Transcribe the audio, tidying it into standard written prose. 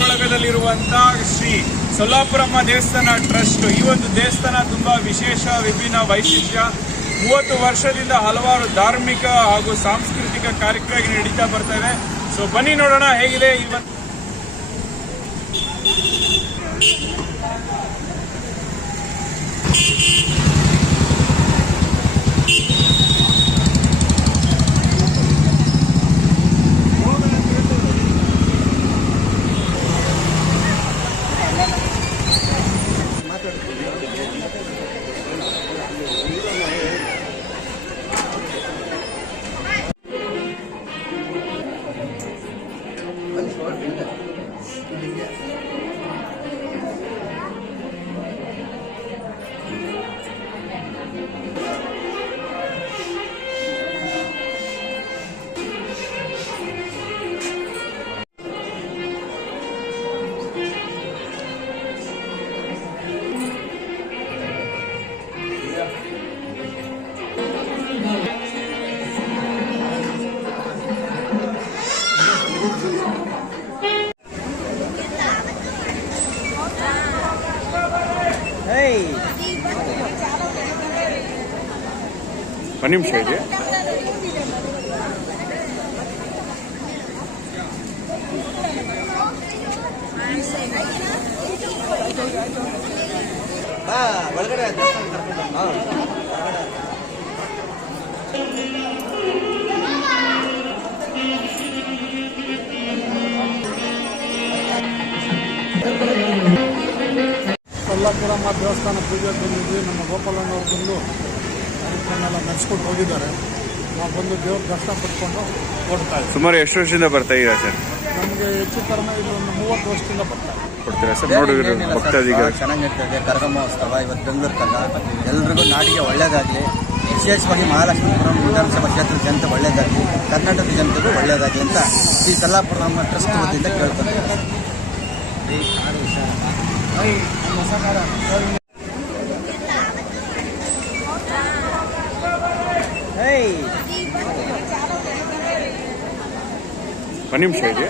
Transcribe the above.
ಬಳಗದಲ್ಲಿರುವಂತಹ ಶ್ರೀ ಸೊಲ್ಲಾಪುರಮ್ಮ ದೇವಸ್ಥಾನ ಟ್ರಸ್ಟ್. ಈ ಒಂದು ದೇವಸ್ಥಾನ ತುಂಬಾ ವಿಶೇಷ, ವಿಭಿನ್ನ ವೈಶಿಷ್ಟ್ಯ. 30 ವರ್ಷದಿಂದ ಹಲವಾರು ಧಾರ್ಮಿಕ ಹಾಗೂ ಸಾಂಸ್ಕೃತಿಕ ಕಾರ್ಯಕ್ರಮಗಳು ನಡೀತಾ ಬರ್ತವೆ. ಸೊ ಬನ್ನಿ ನೋಡೋಣ ಹೇಗಿದೆ ಇವತ್ತು. ಒಂದು ನಿಮಿಷ ಇದೆ. ಒಳಗಡೆ ಸೊಲ್ಲಾಪುರಮ್ಮ ದೇವಸ್ಥಾನ ಪೂಜೆ ಬಂದಿದ್ವಿ. ನಮ್ಮ ಗೋಪಾಲನವ್ರು ಬಂದು ಕಾರ್ಯಕ್ರಮ ನಡೆಸ್ಕೊಂಡು ಹೋಗಿದ್ದಾರೆ. ನಾವು ಬಂದು ದೇವ್ರ ದರ್ಶನ ಪಡ್ಕೊಂಡು ಕೊಡ್ತಾ ಇದ್ದೀವಿ. ಸುಮಾರು ಎಷ್ಟು ವರ್ಷದಿಂದ ಬರ್ತಾ ಇದ್ದೀರಾ ಸರ್? ನಮಗೆ ಹೆಚ್ಚು ಕಡಿಮೆ ಇದೊಂದು 30 ವರ್ಷದಿಂದ ಕೊಡ್ತೀರಾ ಸರ್? ನೋಡಿದ್ರೆ ಭಕ್ತಾದಿಗಳು ಚೆನ್ನಾಗಿ ನಡೀತದೆ. ಕರಗ ಮಹೋತ್ಸವ ಇವತ್ತು ಬೆಂಗಳೂರು ಎಲ್ರಿಗೂ ನಾಡಿಗೆ ಒಳ್ಳೇದಾಗಲಿ. ವಿಶೇಷವಾಗಿ ಮಹಾಲಕ್ಷ್ಮೀಪುರಂ ವಿಧಾನಸಭಾ ಕ್ಷೇತ್ರದ ಜನತೆ ಒಳ್ಳೇದಾಗಲಿ, ಕರ್ನಾಟಕದ ಜನತೆಗೂ ಒಳ್ಳೇದಾಗಲಿ ಅಂತ ಈ ಸೊಲ್ಲಾಪುರಮ್ಮ ಟ್ರಸ್ಟ್ ವತಿಯಿಂದ ಕೇಳ್ತಾರೆ. ಒಂದು ನಿಮಿಷ ಇದೆ.